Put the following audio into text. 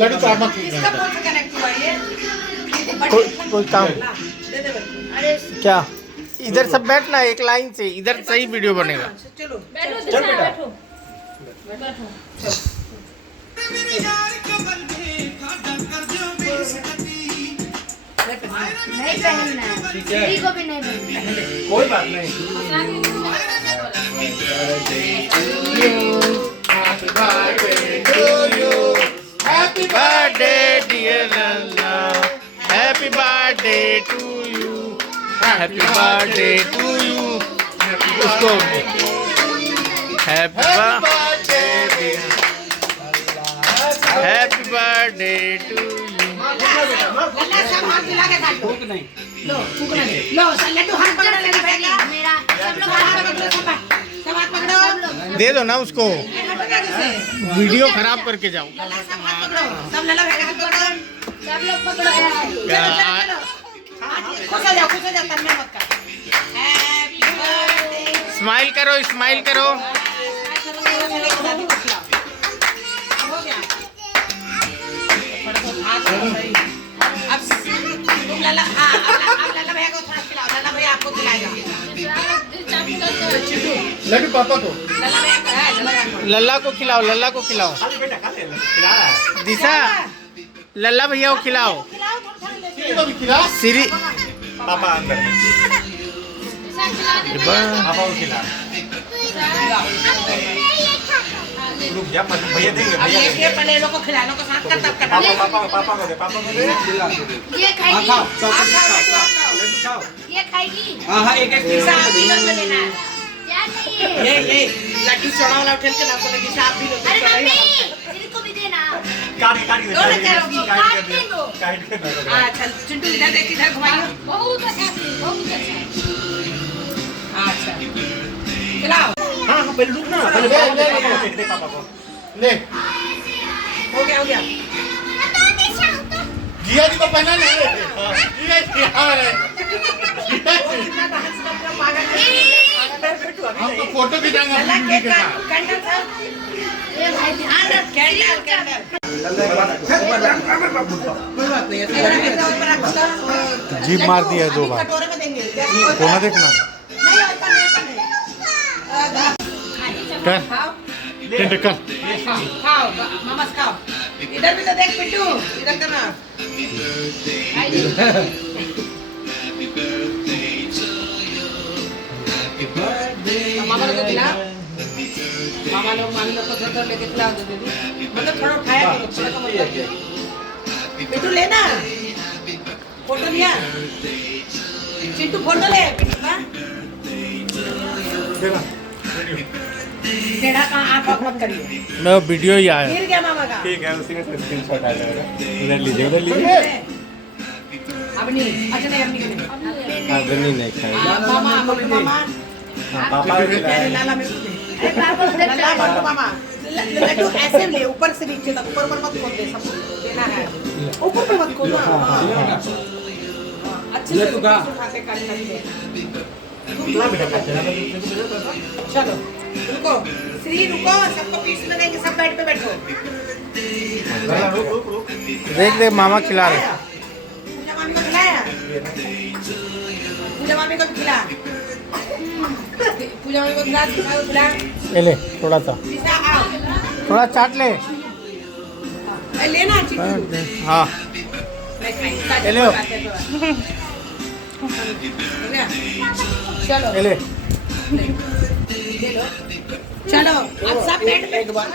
लड्डू तो मत कोई काम क्या इधर सब बैठना एक लाइन से, इधर सही वीडियो बनेगा। चलो चल बैठो नहीं पहनना है, दीदी को भी नहीं पहनना है। कोई बात नहीं। Happy birthday dear Lalla, happy birthday to you, happy birthday to you, उसको happy birthday dear, happy birthday to you। लल्ला सब हाथ मिला के काटो। नहीं लो फूक ना दे। लो लड्डू हाथ पकड़ो लल्ला भाई। मेरा सब लोग हाथ पकड़ो सब हाथ पकड़ो। दे दो ना उसको, वीडियो खराब करके जाओ। लल्ला सब हाथ पकड़ो। सब लल्ला भाई का हाथ पकड़ो। सब लोग पकड़ो यार। खुश हो जाओ तन्ने मत कर। Happy birthday. स्माइल करो, स्माइल करो। हो गया। अब तुम लल्ला अब लल्ला भैया को थोड़ा खिलाओ। लल्ला भैया आपको खिलाएगा। लड्डू पापा को, लल्ला भैया को है लल्ला भैया को। लल्ला को खिलाओ, लल्ला को खिलाओ। बेटा खा ले खिला। दिशा लल्ला भैया को खिलाओ। खिलाओ थोड़ा ले। श्री पापा अंदर में। पापा को खिला। रुक जा भैया देंगे अब भैया ये पहले लोग को खिला लो को साथ कर तब करना। पापा को दे खिला दे। ये खाएगी, खाओ ये खाएगी। हां एक एक दिशा आप भी लोग को लेना है। क्या चाहिए? ये लड्डू चढ़ा वाला उठल के नाम को लगी साहब भी लोग अरे मम्मी, इनको भी देना। काट दोनों करो, काट दे दो। काट के दे। हां चल चिंटू इधर देख इधर घुमाइए। बहुत अच्छा, बहुत अच्छा। अच्छा खिलाओ। हां पहले रुक ना पहले दे पापा को ले हो गया जिया जी को पहना ले। जिया जी कितना डांस कर रहा पागल है। हम तो फोटो खिंचाएंगे लल्ला अपनी केक के साथ। कैंडल था। ये भाई ध्यान रख। कैंडल कोई बात नहीं इधर ऊपर रख दो। जीभ मार दिया है 2 बार। कटोरे में देंगे। कोना देखना नहीं ऊपर नहीं कर खाओ टेंट कर। खाओ मामा खाओ। इधर भी तो देख पिट्टू इधर करना। मामा लोग को खिला। मामा लोग मामी लोग को थोड़ा लेके खिलाओ दो दीदी। मतलब थोड़ा उठाया करो थोड़ा सा मतलब। पिट्टू लेना फोटो लिया। चिंटू फोटो ले पिट्टू का। टेढ़ा का आप मत करिए। मैं वीडियो ही आया। गिर गया मामा का। ठीक है उसी में से स्क्रीनशॉट आ जाएगा। उधर लीजिए अब नहीं अच्छा नहीं अब नहीं आदमी नहीं खाएगा। मामा मामा पापा को खिला। अरे लाला मेरे को दे। अरे पापा उधर लाला बांटो मामा। लड्डू ऐसे ले ऊपर से नीचे तक ऊपर मत खोल दे सब देना है। ऊपर पे मत खोल। अच्छे से उठाते काट सकते। चलो रुको श्री रुको सबको पीस में देंगे सब बेड पे बैठो। देख देख मामा खिला रहे। पूजा मामी को खिलाया। पूजा मामी को भी खिला। पूजा मामी को खिला खिला। ये ले थोड़ा सा, सीसा आओ। थोड़ा चाट ले। लेना चिकू। हाँ मैं खाई। ले लो। चलो ये ले। चलो अब सब पेट पे एक बार